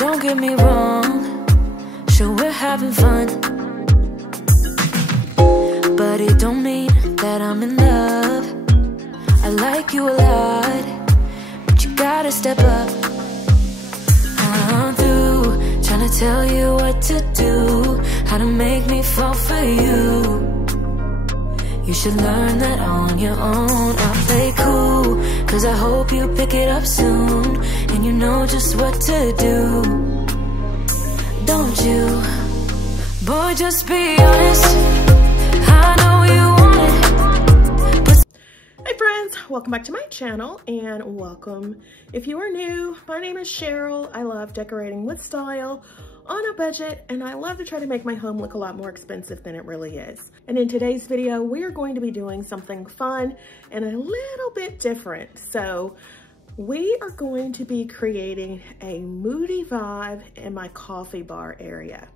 Don't get me wrong, sure we're having fun, but it don't mean that I'm in love. I like you a lot, but you gotta step up. I'm through trying to tell you what to do, how to make me fall for you. You should learn that on your own. I'll play cool, cause I hope you pick it up soon, and you know just what to do, don't you? Boy, just be honest, I know you want it. Hey friends, welcome back to my channel, and welcome if you are new. My name is Cheryl. I love decorating with style on a budget, and I love to try to make my home look a lot more expensive than it really is. And in today's video, we are going to be doing something fun and a little bit different. So we are going to be creating a moody vibe in my coffee bar area.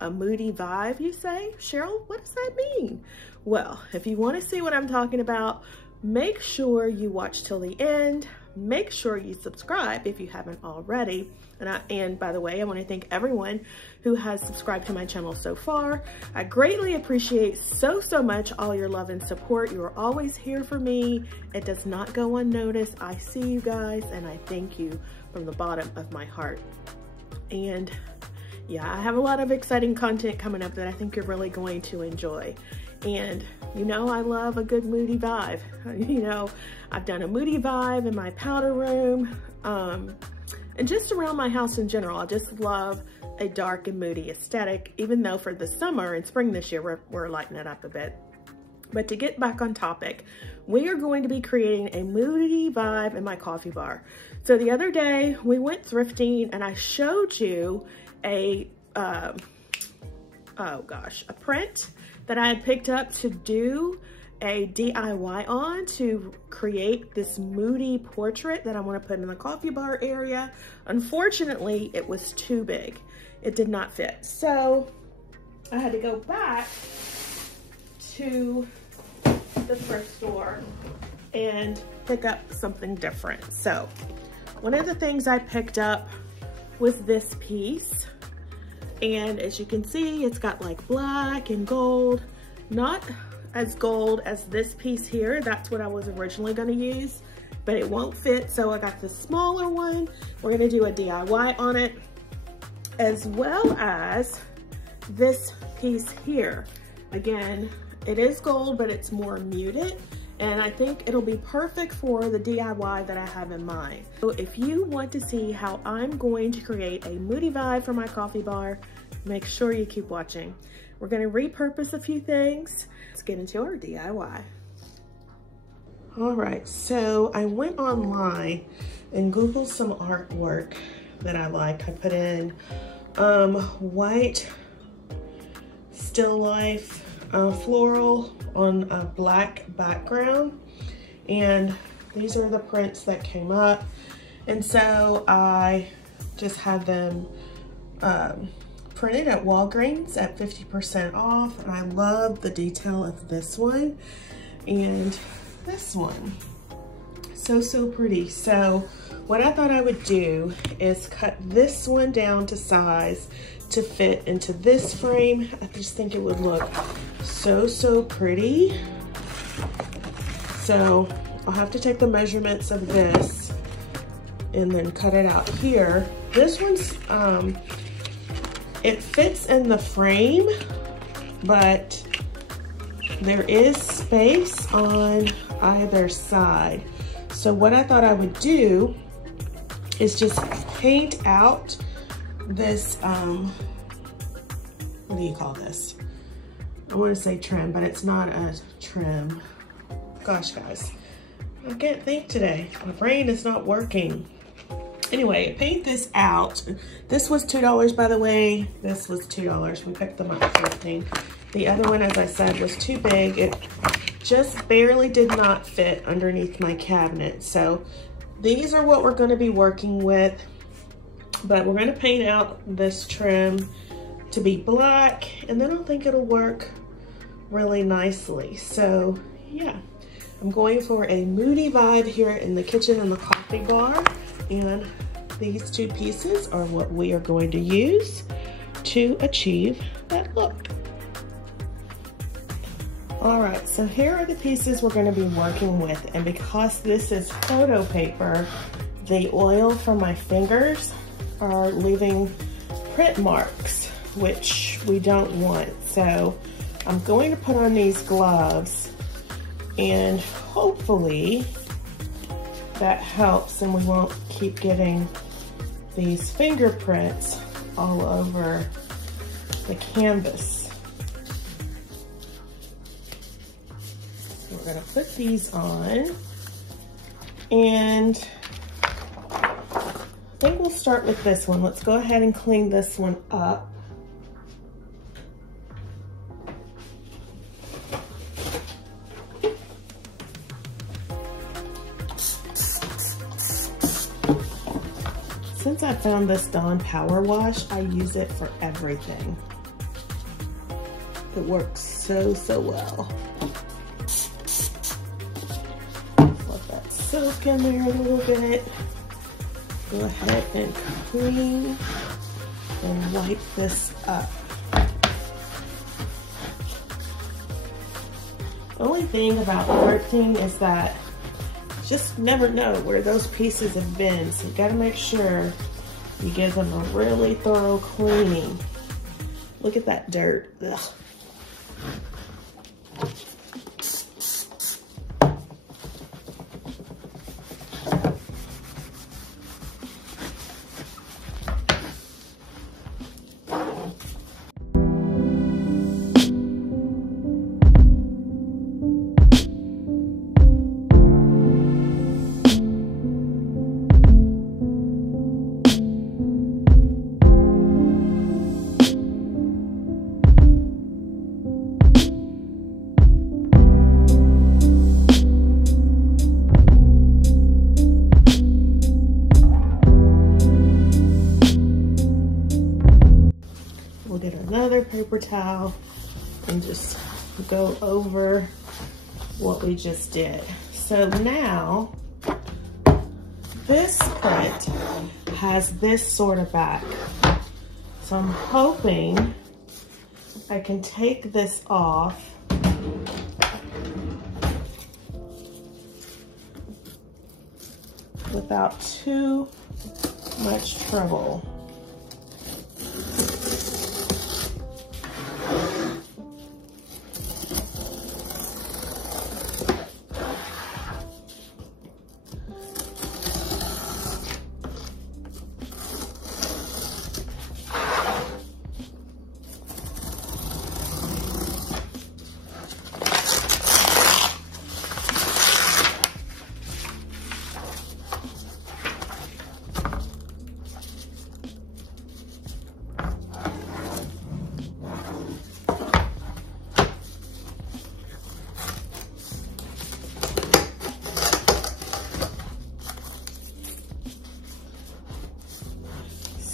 A moody vibe, you say? Cheryl, what does that mean? Well, if you want to see what I'm talking about, make sure you watch till the end. Make sure you subscribe if you haven't already. And by the way, I want to thank everyone who has subscribed to my channel so far. I greatly appreciate so much all your love and support. You are always here for me. It does not go unnoticed. I see you guys, and I thank you from the bottom of my heart. And yeah, I have a lot of exciting content coming up that I think you're really going to enjoy. And you know, I love a good moody vibe. You know, I've done a moody vibe in my powder room, and just around my house in general. I just love a dark and moody aesthetic, even though for the summer and spring this year, we're lighting it up a bit. But to get back on topic, we are going to be creating a moody vibe in my coffee bar. So the other day we went thrifting, and I showed you a, oh gosh, a print that I had picked up to do a DIY on to create this moody portrait that I want to put in the coffee bar area. Unfortunately, it was too big. It did not fit. So I had to go back to the thrift store and pick up something different. So one of the things I picked up was this piece. And as you can see, it's got like black and gold, not as gold as this piece here. That's what I was originally gonna use, but it won't fit. So I got the smaller one. We're gonna do a DIY on it, as well as this piece here. Again, it is gold, but it's more muted. And I think it'll be perfect for the DIY that I have in mind. So if you want to see how I'm going to create a moody vibe for my coffee bar, make sure you keep watching. We're gonna repurpose a few things. Let's get into our DIY. All right, so I went online and Googled some artwork that I like. I put in white still life floral on a black background, and these are the prints that came up. And so I just had them printed at Walgreens at 50% off, and I love the detail of this one and this one. So pretty. So what I thought I would do is cut this one down to size to fit into this frame. I just think it would look so pretty. So I'll have to take the measurements of this and then cut it out here. This one's, it fits in the frame, but there is space on either side. So what I thought I would do is just paint out this, what do you call this? I want to say trim, but it's not a trim. Gosh, guys, I can't think today. My brain is not working. Anyway, paint this out. This was $2, by the way. This was $2. We picked them up for thrifting. The other one, as I said, was too big. It just barely did not fit underneath my cabinet. So these are what we're going to be working with. But we're going to paint out this trim to be black, and then I think it'll work really nicely. So yeah, I'm going for a moody vibe here in the kitchen and the coffee bar, and these two pieces are what we are going to use to achieve that look. All right, so here are the pieces we're going to be working with, and because this is photo paper, the oil from my fingers are leaving print marks, which we don't want. So I'm going to put on these gloves, and hopefully that helps and we won't keep getting these fingerprints all over the canvas. So we're gonna put these on, and I think we'll start with this one. Let's go ahead and clean this one up. Since I found this Dawn Power Wash, I use it for everything. It works so, so well. Let that soak in there a little bit. Go ahead and clean and wipe this up. The only thing about thrifting is that you just never know where those pieces have been, so you gotta make sure you give them a really thorough cleaning. Look at that dirt. Ugh. Another paper towel and just go over what we just did. So now this print has this sort of back. So I'm hoping I can take this off without too much trouble.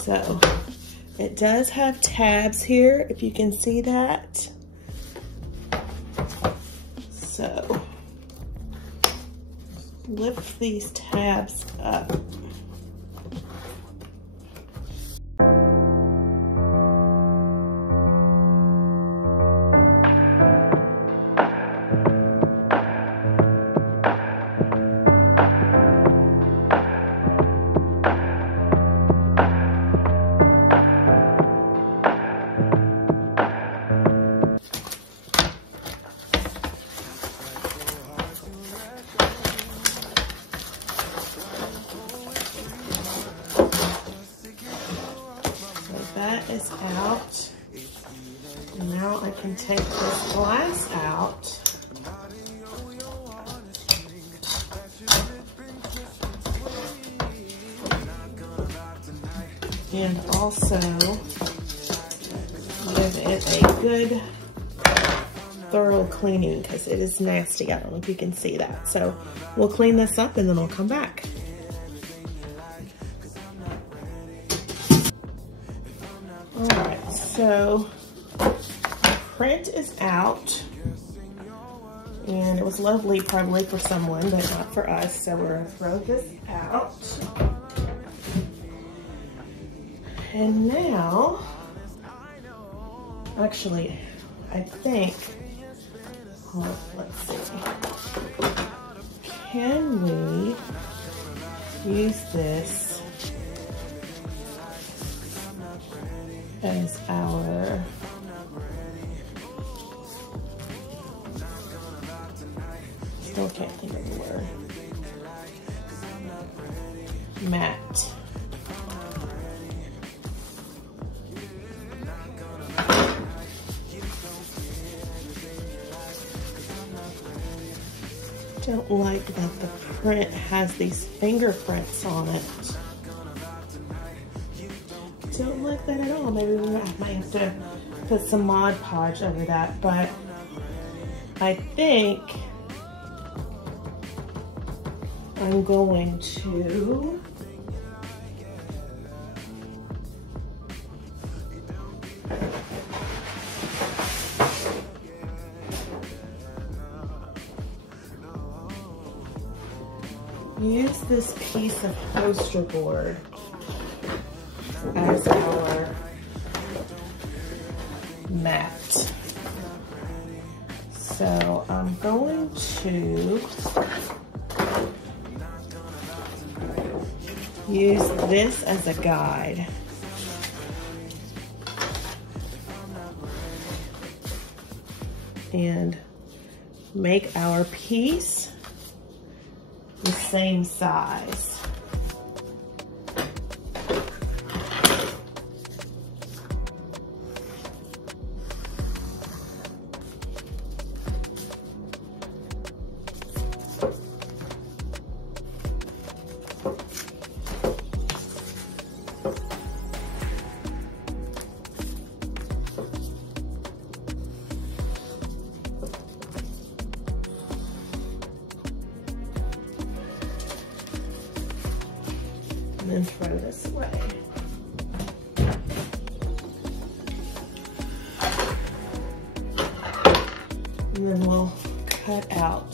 So it does have tabs here, if you can see that. So lift these tabs up. That is out. Now I can take this glass out. And also give it a good thorough cleaning because it is nasty. I don't know if you can see that. So we'll clean this up and then I'll come back. Alright, so print is out, and it was lovely probably for someone, but not for us, so we're gonna throw this out. And now, actually, I think, oh, let's see, can we use this as our still can't think of the word, mat. Don't like that the print has these fingerprints on it. Don't like that at all. Maybe I might have to put some Mod Podge over that, but I think I'm going to use this piece of poster board as our mat. So I'm going to use this as a guide. And make our piece the same size. And then throw this away. And then we'll cut out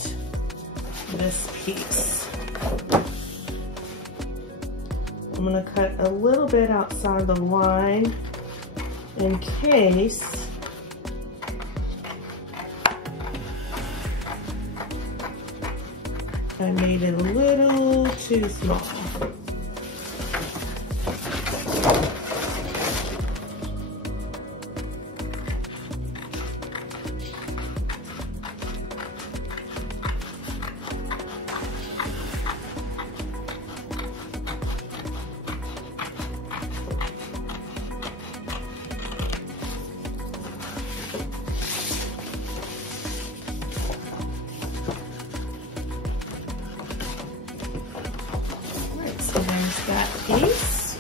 this piece. I'm gonna cut a little bit outside the line in case I made it a little too small. So there's that piece.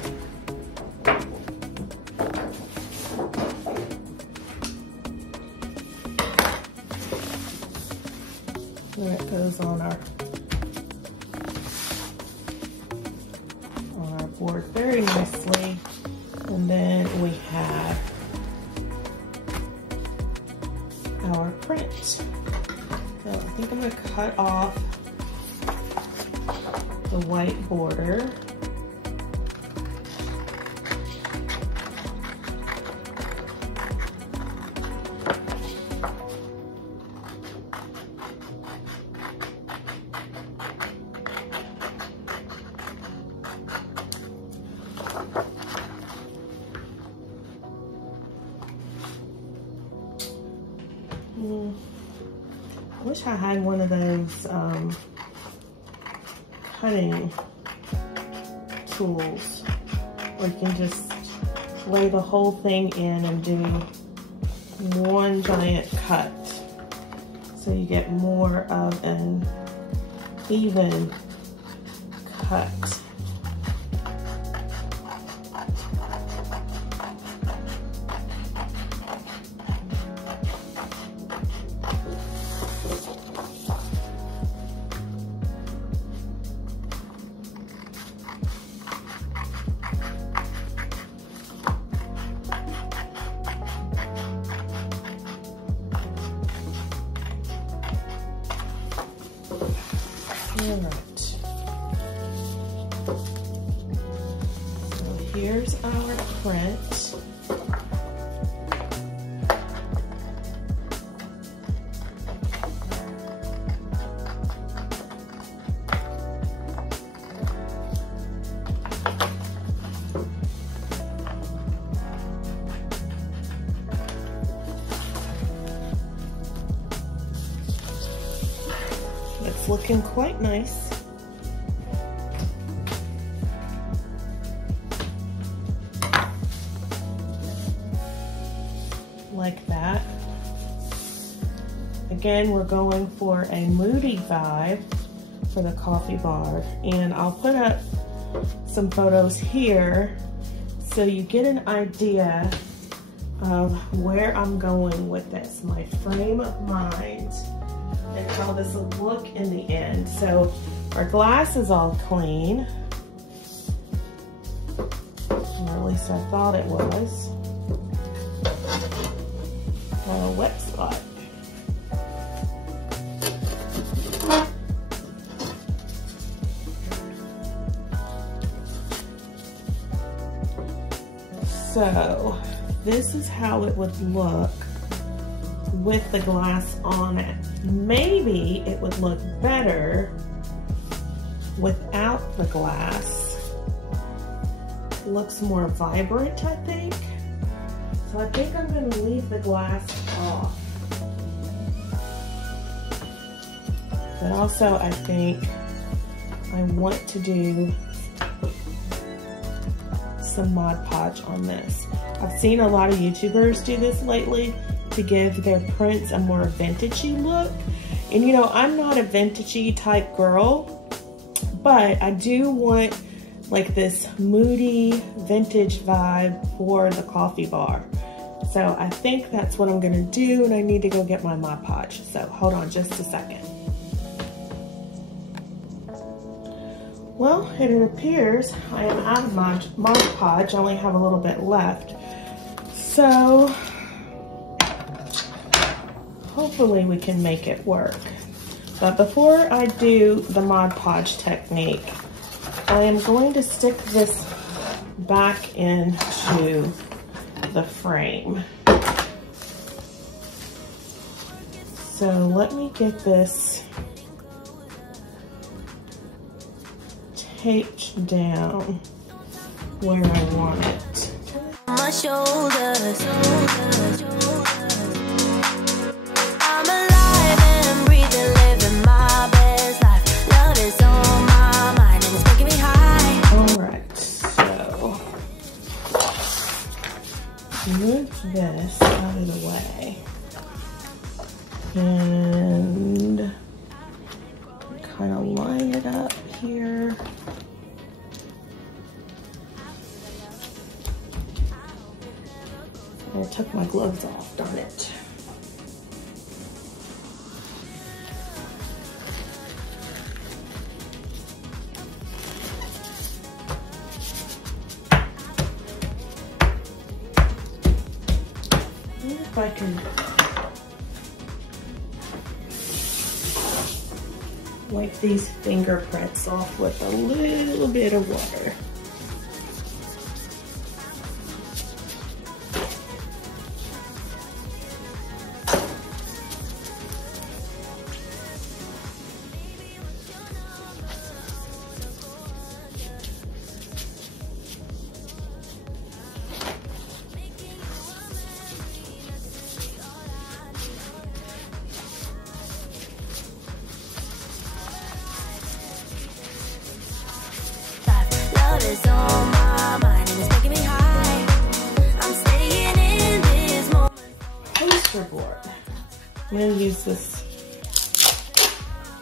There it goes on our board very nicely. And then we have our print. So I think I'm going to cut off the white border. I wish I had one of those cutting tools where you can just lay the whole thing in and do one giant cut, so you get more of an even cut. Alright. here's our print. It's looking quite nice. Like that. Again, we're going for a moody vibe for the coffee bar, and I'll put up some photos here so you get an idea of where I'm going with this, my frame of mind, and how this will look in the end. So our glass is all clean, or at least I thought it was. A wet spot. So this is how it would look with the glass on it. Maybe it would look better without the glass. It looks more vibrant, I think. So I think I'm going to leave the glass off. But also I think I want to do some Mod Podge on this. I've seen a lot of YouTubers do this lately to give their prints a more vintagey look. And you know, I'm not a vintagey type girl, but I do want like this moody vintage vibe for the coffee bar. So I think that's what I'm gonna do, and I need to go get my Mod Podge. So hold on just a second. Well, it appears I am out of Mod Podge. I only have a little bit left. So hopefully we can make it work. But before I do the Mod Podge technique, I am going to stick this back into the frame. So let me get this taped down where I want it. My shoulders. I'm alive and breathing, living my best life. Love is on my mind and it's making me high. Alright, so move this out of the way and kind of line it up here. I took my gloves off, darn it. If I can wipe these fingerprints off with a little bit of water. Is on my mind and it's making me high. I'm staying in this moment. Poster board. I'm going to use this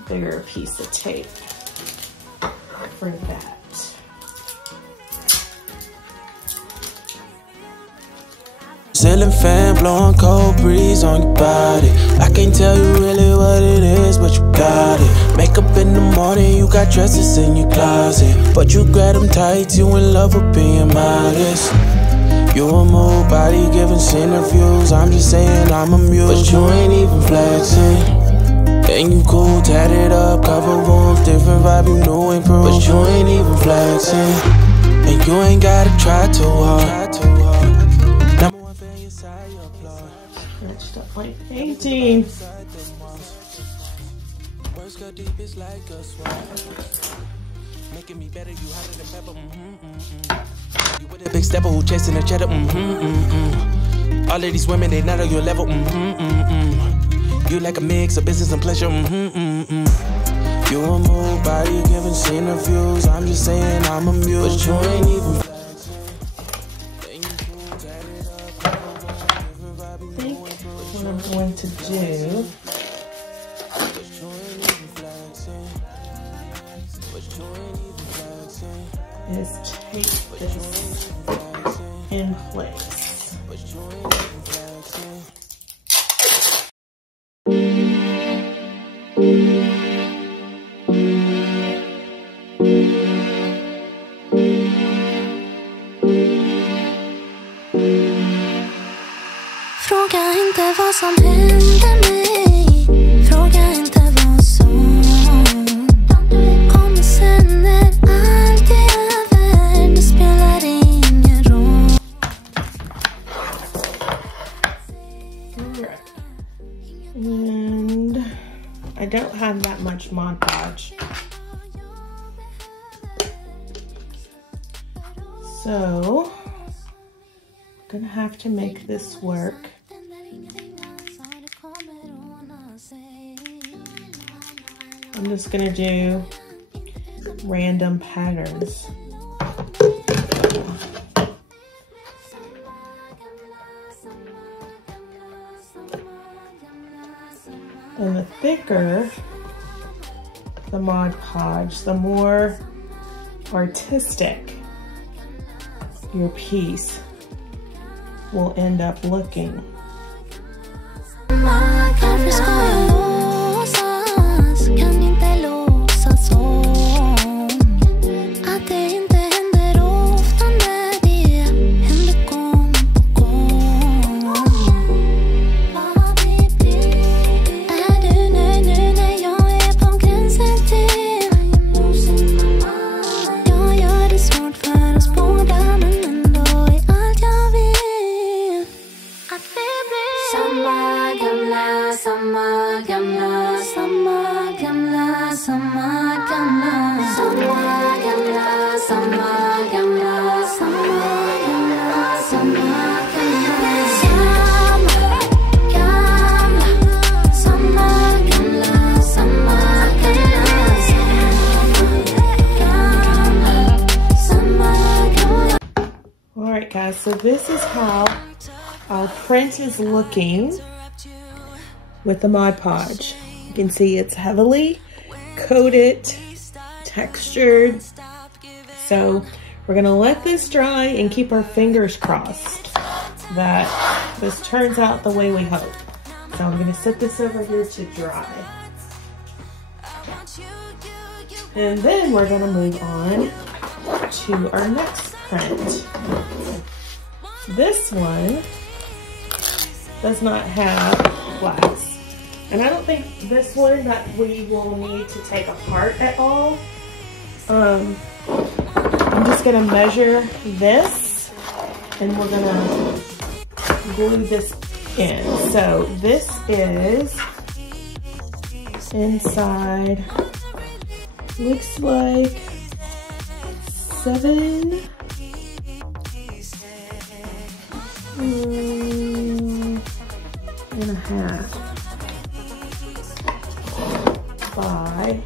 bigger piece of tape for that. Ceiling fan blowing cold breeze on your body. I can't tell you really what it is, but you got it. Makeup in the morning, you got dresses in your closet, but you grab them tight, you in love with being modest. You a mood body giving interviews, I'm just saying I'm amused, but you ain't even flexing. And you cool, tatted up, cover wounds, different vibe, you new and improved, but you ain't even flexing. And you ain't gotta try too hard. Number one fan, your side, your applaud. Stretched up like painting. Words go deep, it's like a swamp. Making me better, you hotter than pepper. You with a big stepper who chasing a cheddar. All of these women, they not on your level. You like a mix of business and pleasure. You a move body giving scene reviews. I'm just saying I'm amused, but you ain't even flexing. I think what I'm going to do is tape this in place. Fråga inte vad som hände mig. Fråga inte vad som kommer sen när allt är över. Det spelar ingen roll. And I don't have that much Mod Podge. So I'm gonna have to make this work. I'm just gonna do random patterns. And the thicker the Mod Podge, the more artistic your piece will end up looking. Alright guys, so this is how our print is looking with the Mod Podge. You can see it's heavily coated, textured. So we're gonna let this dry and keep our fingers crossed that this turns out the way we hope. So I'm gonna set this over here to dry. And then we're gonna move on to our next print. This one does not have glass. And I don't think this one that we will need to take apart at all. I'm just gonna measure this and we're gonna glue this in. So this is inside, looks like 7 and a half by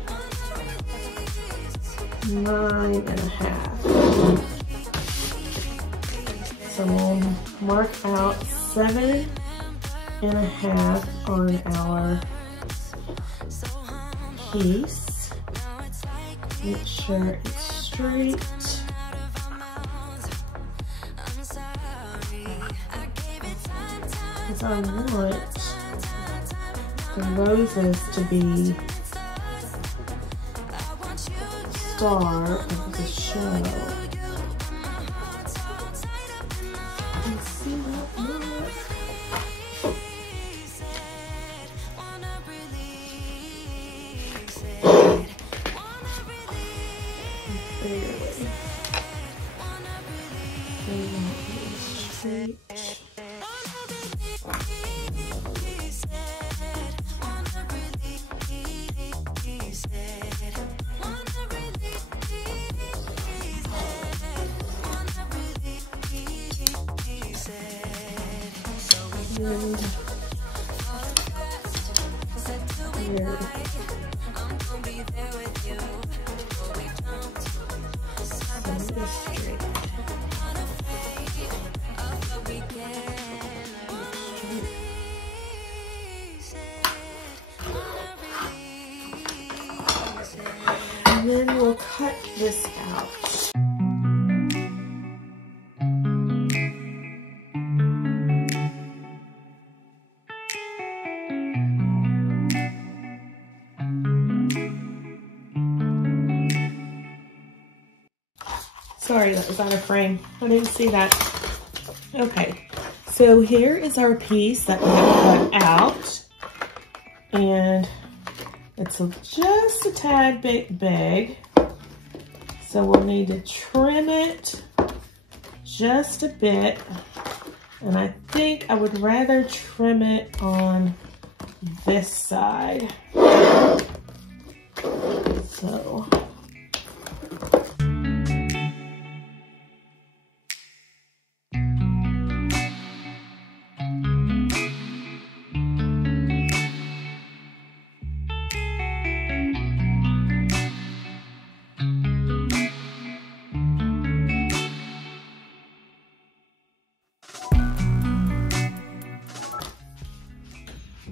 9 and a half. So we'll mark out 7 and a half on our piece. Make sure it's straight. Because I want the roses to be star of the show. Let's see what looks. And then we'll cut this out. Sorry, that was out of frame. I didn't see that. Okay, so here is our piece that we have cut out. And it's just a tad bit big. So we'll need to trim it just a bit. And I think I would rather trim it on this side. So.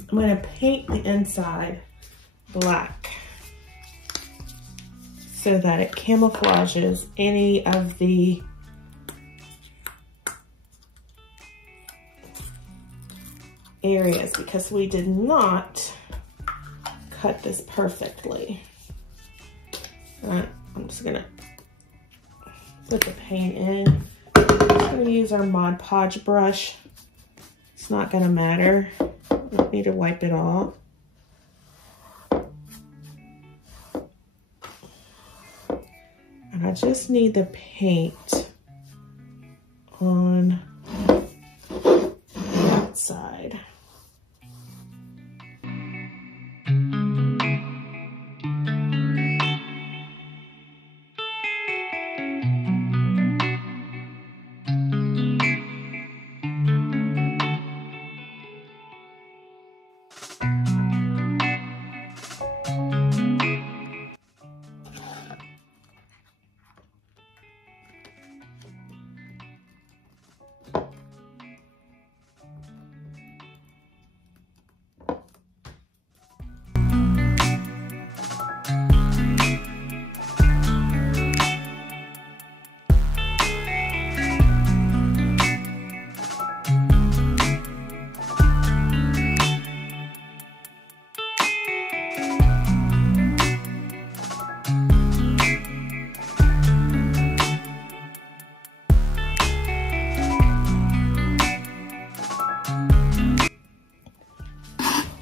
I'm going to paint the inside black so that it camouflages any of the areas, because we did not cut this perfectly. I'm just going to put the paint in. I'm going to use our Mod Podge brush. It's not going to matter. We need to wipe it off. And I just need the paint on that side.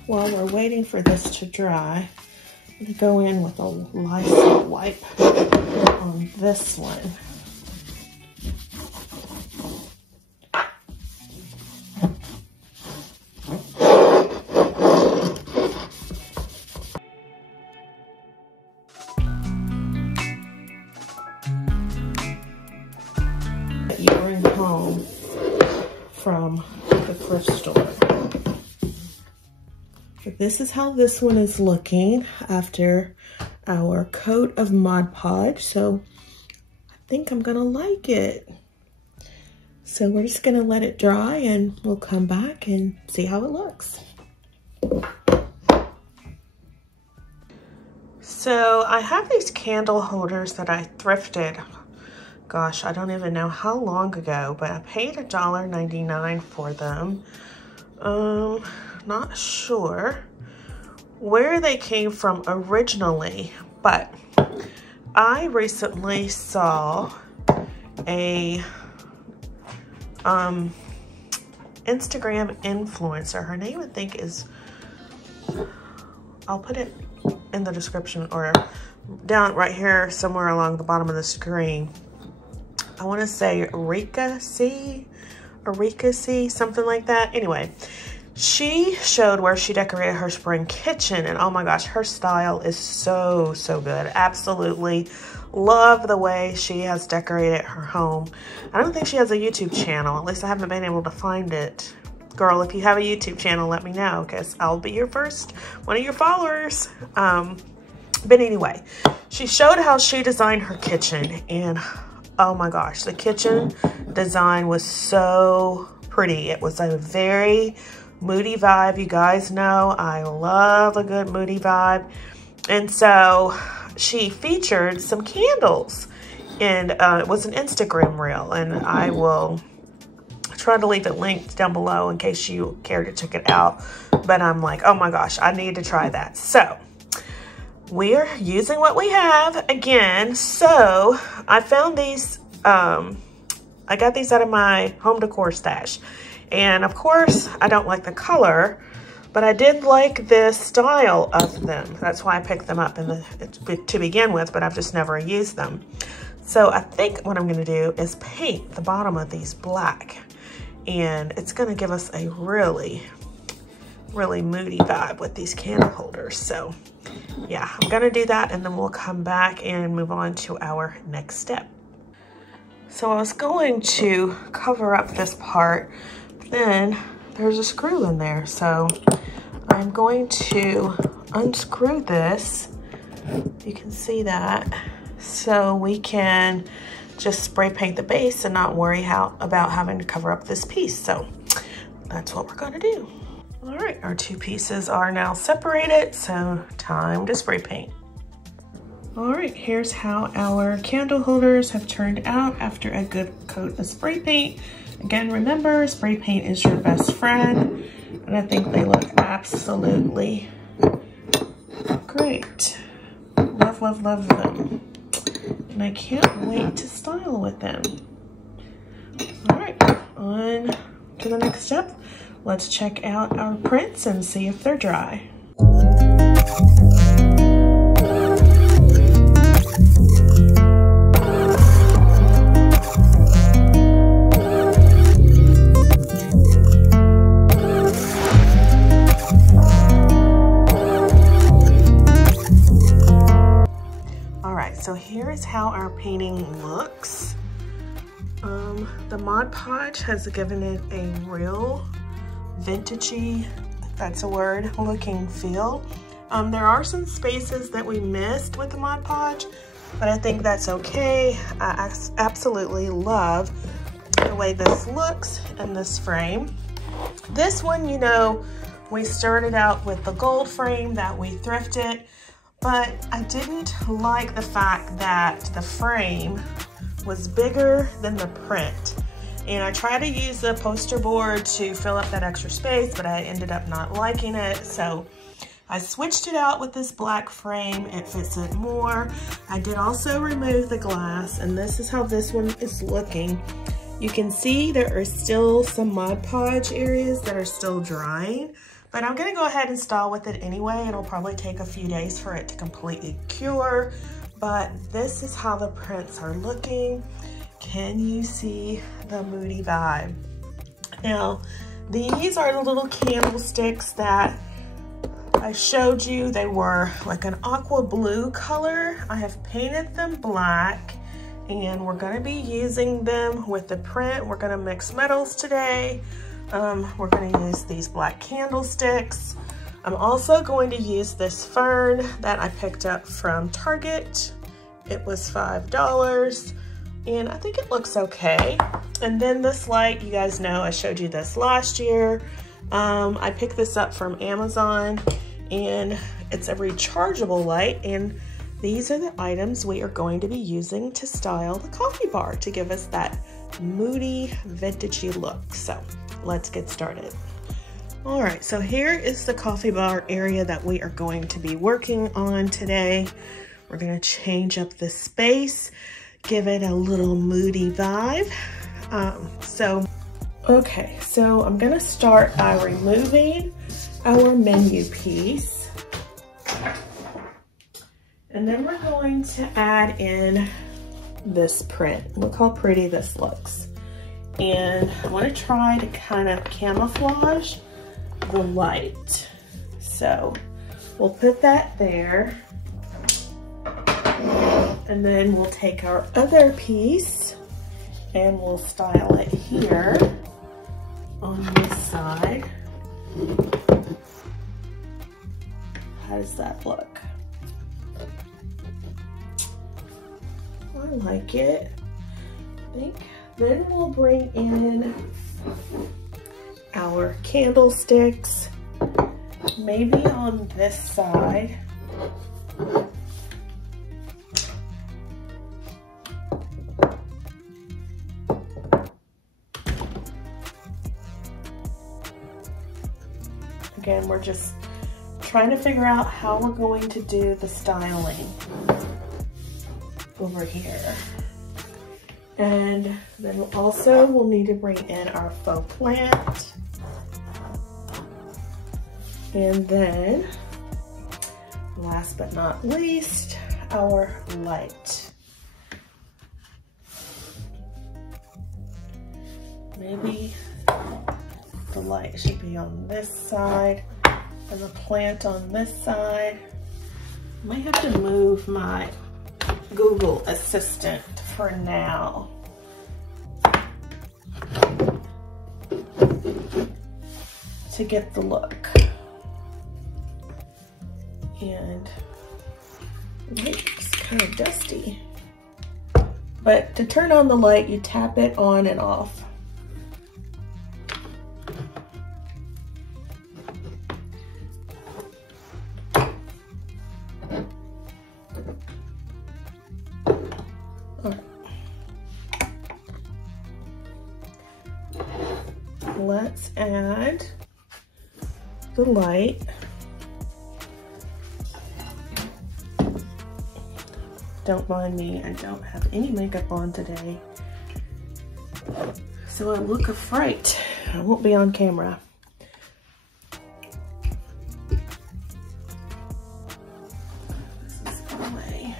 While we're waiting for this to dry, I'm going to go in with a Lysol wipe on this one. That you bring home from the thrift store. But this is how this one is looking after our coat of Mod Podge. So I think I'm gonna like it. So we're just gonna let it dry and we'll come back and see how it looks. So I have these candle holders that I thrifted. Gosh, I don't even know how long ago, but I paid $1.99 for them. Not sure where they came from originally, but I recently saw a Instagram influencer. Her name I think is, I'll put it in the description or down right here somewhere along the bottom of the screen. I want to say Eureka C, something like that. Anyway, she showed where she decorated her spring kitchen, and oh my gosh, her style is so good. Absolutely love the way she has decorated her home. I don't think she has a YouTube channel. At least I haven't been able to find it. Girl, if you have a YouTube channel, let me know, because I'll be your one of your followers. But anyway, she showed how she designed her kitchen, and oh my gosh, the kitchen design was so pretty. It was a very moody vibe. You guys know I love a good moody vibe. And so she featured some candles, and it was an Instagram reel, and I will try to leave it linked down below in case you care to check it out. But I'm like, oh my gosh, I need to try that. So we're using what we have again. So I found these, I got these out of my home decor stash. And of course, I don't like the color, but I did like this style of them. That's why I picked them up to begin with, but I've just never used them. So I think what I'm gonna do is paint the bottom of these black. And it's gonna give us a really moody vibe with these candle holders. So yeah, I'm gonna do that, and then we'll come back and move on to our next step. So I was going to cover up this part, then there's a screw in there. So I'm going to unscrew this. You can see that. So we can just spray paint the base and not worry about having to cover up this piece. So that's what we're gonna do. All right, our two pieces are now separated, so time to spray paint. All right, here's how our candle holders have turned out after a good coat of spray paint. Again, remember, spray paint is your best friend, and I think they look absolutely great. Love them. And I can't wait to style with them. All right, on to the next step. Let's check out our prints and see if they're dry. So here is how our painting looks. The Mod Podge has given it a real vintagey, if that's a word, looking feel. There are some spaces that we missed with the Mod Podge, but I think that's okay. I absolutely love the way this looks in this frame. This one, you know, we started out with the gold frame that we thrifted, but I didn't like the fact that the frame was bigger than the print. And I tried to use the poster board to fill up that extra space, but I ended up not liking it. So I switched it out with this black frame. It fits it more. I did also remove the glass, and this is how this one is looking. You can see there are still some Mod Podge areas that are still drying. But I'm gonna go ahead and style with it anyway. It'll probably take a few days for it to completely cure, but this is how the prints are looking. Can you see the moody vibe? Now, these are the little candlesticks that I showed you. They were like an aqua blue color. I have painted them black, and we're gonna be using them with the print. We're gonna mix metals today. We're going to use these black candlesticks. I'm also going to use this fern that I picked up from Target. It was $5, and I think it looks okay. And then this light, you guys know I showed you this last year. I picked this up from Amazon, and it's a rechargeable light, and these are the items we are going to be using to style the coffee bar to give us that moody, vintagey look. So let's get started. All right, so here is the coffee bar area that we are going to be working on today. We're gonna change up the space, give it a little moody vibe. Okay, so I'm gonna start by removing our menu piece. And then we're going to add in this print. Look how pretty this looks. And I want to try to kind of camouflage the light. So we'll put that there. And then we'll take our other piece and we'll style it here on this side. How does that look? I like it, I think. Then we'll bring in our candlesticks, maybe on this side. Again, we're just trying to figure out how we're going to do the styling over here. And then also we'll need to bring in our faux plant. And then, last but not least, our light. Maybe the light should be on this side and the plant on this side. I might have to move my Google Assistant for now. To get the look. And it's kind of dusty. But to turn on the light, you tap it on and off. Let's add the light. Don't mind me, I don't have any makeup on today. So I look a fright. I won't be on camera. This is the way.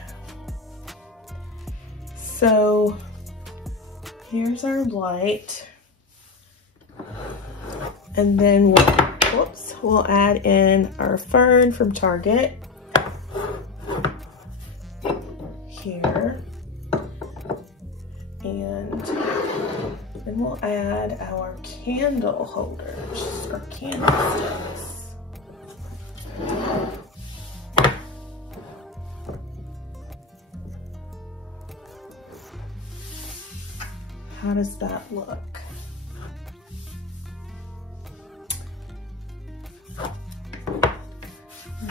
So here's our light. And then we'll add in our fern from Target here. And then we'll add our candle holders, or candlesticks. How does that look?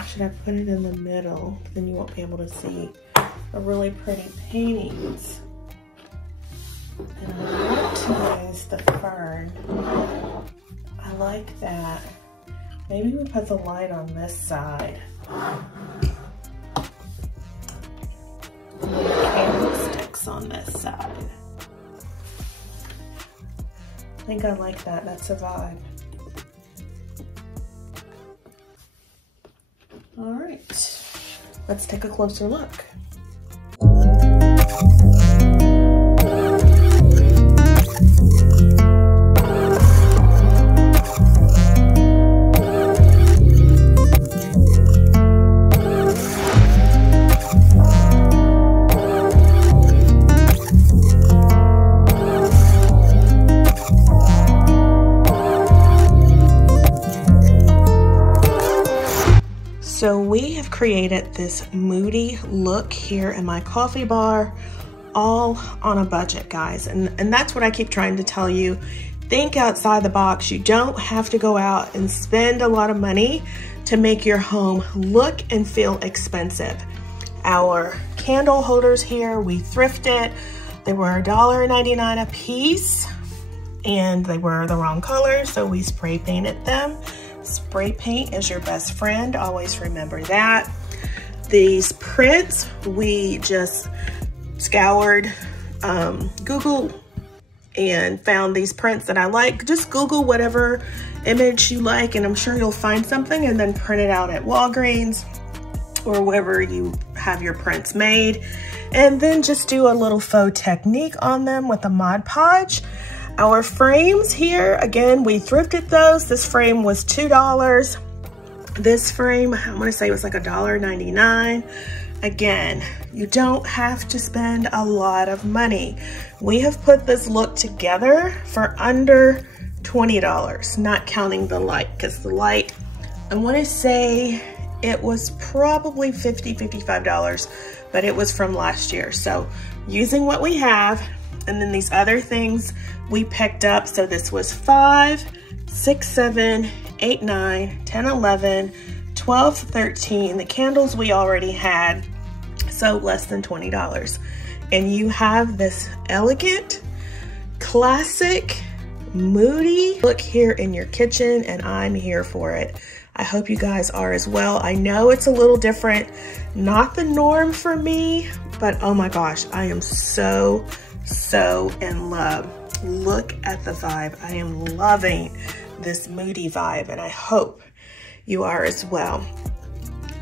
Should I put it in the middle? Then you won't be able to see the really pretty paintings. And I want to use the fern. I like that. Maybe we put the light on this side. And the candlesticks on this side. I think I like that. That's a vibe. All right, let's take a closer look. So we have created this moody look here in my coffee bar, all on a budget, guys. And that's what I keep trying to tell you. Think outside the box. You don't have to go out and spend a lot of money to make your home look and feel expensive. Our candle holders here, we thrifted. They were $1.99 a piece and they were the wrong color, so we spray painted them. Spray paint is your best friend, always remember that. These prints, we just scoured Google and found these prints that I like. Just Google whatever image you like and I'm sure you'll find something, and then print it out at Walgreens. or wherever you have your prints made. And then just do a little faux technique on them with a Mod Podge. Our frames here, again, we thrifted those. This frame was $2. This frame, I'm gonna say it was like $1.99. Again, you don't have to spend a lot of money. We have put this look together for under $20, not counting the light, because the light, I wanna say it was probably $50, $55, but it was from last year. So using what we have, and then these other things we picked up. So this was 5, 6, 7, 8, 9, 10, 11, 12, 13. The candles we already had, so less than $20. And you have this elegant, classic, moody look here in your kitchen, and I'm here for it. I hope you guys are as well. I know it's a little different, not the norm for me, but oh my gosh, I am so in love. Look at the vibe. I am loving this moody vibe, and I hope you are as well.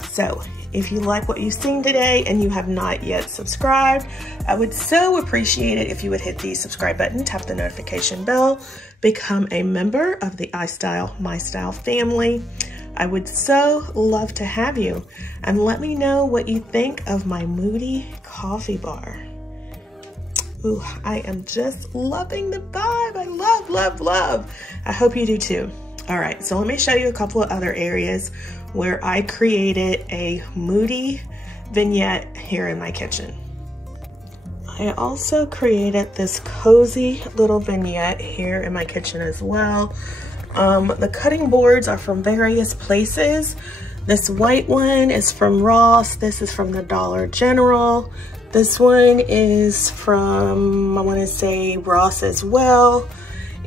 So if you like what you've seen today and you have not yet subscribed, I would so appreciate it if you would hit the subscribe button, tap the notification bell, become a member of the iStylEMYSTYLE family. I would so love to have you, and let me know what you think of my moody coffee bar. Ooh, I am just loving the vibe. I love. I hope you do too. All right, so let me show you a couple of other areas where I created a moody vignette here in my kitchen. I also created this cozy little vignette here in my kitchen as well. The cutting boards are from various places. This white one is from Ross. This is from the Dollar General. This one is from, I want to say, Ross as well.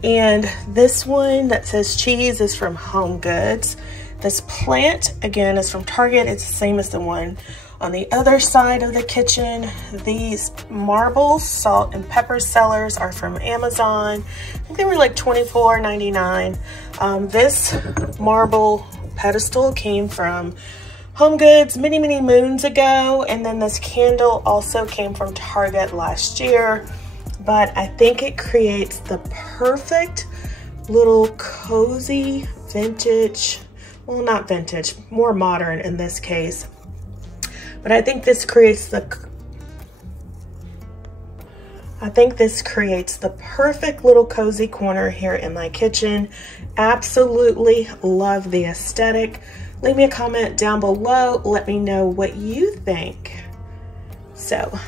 And this one that says cheese is from Home Goods. This plant, again, is from Target. It's the same as the one on the other side of the kitchen. These marble salt and pepper sellers are from Amazon. I think they were like $24.99. This marble pedestal came from Home Goods many moons ago, and then this candle also came from Target last year. But I think it creates the perfect little cozy vintage, well, not vintage, more modern in this case. But I think this creates the perfect little cozy corner here in my kitchen. Absolutely love the aesthetic. Leave me a comment down below. Let me know what you think. So,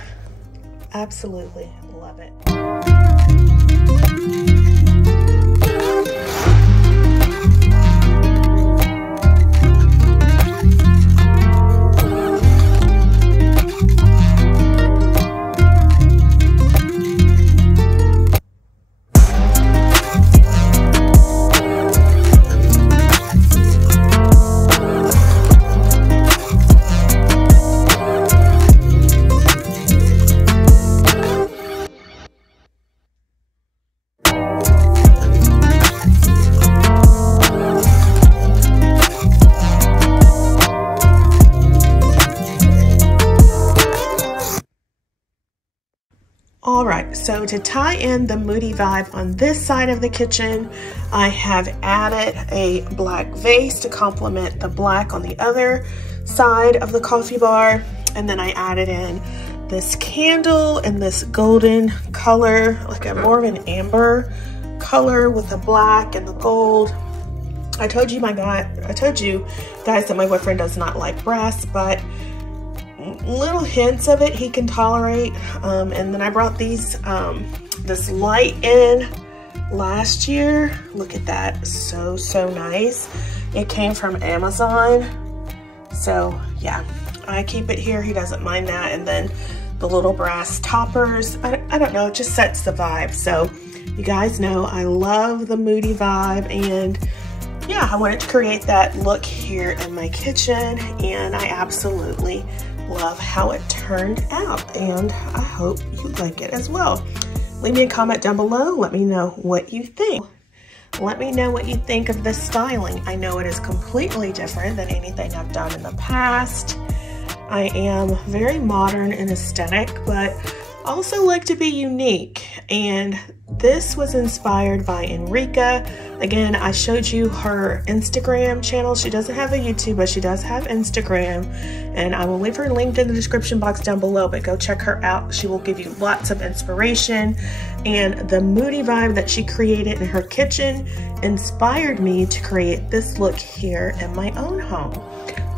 absolutely love it. All right, so to tie in the moody vibe on this side of the kitchen, I have added a black vase to complement the black on the other side of the coffee bar. And then I added in this candle in this golden color, like a more of an amber color with the black and the gold. I told you guys that my boyfriend does not like brass, but little hints of it he can tolerate. And then I brought these this light in last year. Look at that, so nice. It came from Amazon, so yeah, I keep it here. He doesn't mind that. And then the little brass toppers, I don't know, it just sets the vibe. So you guys know I love the moody vibe, and yeah, I wanted to create that look here in my kitchen, and I absolutely love how it turned out, and I hope you like it as well. Leave me a comment down below. Let me know what you think. Let me know what you think of this styling. I know it is completely different than anything I've done in the past. I am very modern and aesthetic, but also like to be unique. And this was inspired by Enrica. Again, I showed you her Instagram channel. She doesn't have a YouTube, but she does have Instagram. And I will leave her link in the description box down below, but go check her out. She will give you lots of inspiration. And the moody vibe that she created in her kitchen inspired me to create this look here in my own home.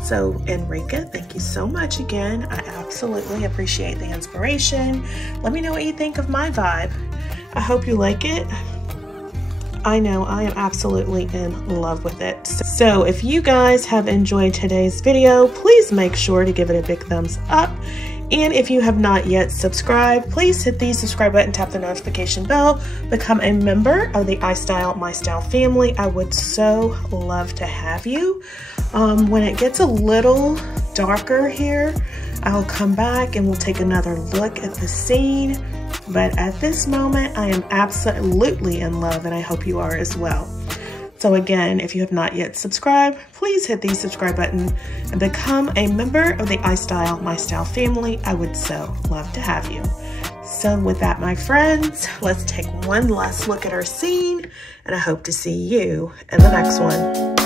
So Enrica, thank you so much again. I absolutely appreciate the inspiration. Let me know what you think of my vibe. I hope you like it. I know I am absolutely in love with it. So if you guys have enjoyed today's video, please make sure to give it a big thumbs up. And if you have not yet subscribed, please hit the subscribe button, tap the notification bell, become a member of the iStylEMYSTYLE family. I would so love to have you. When it gets a little darker here, I'll come back and we'll take another look at the scene. But at this moment, I am absolutely in love, and I hope you are as well. So again, if you have not yet subscribed, please hit the subscribe button and become a member of the iStylEMYSTYLE family. I would so love to have you. So with that, my friends, let's take one last look at our scene, and I hope to see you in the next one.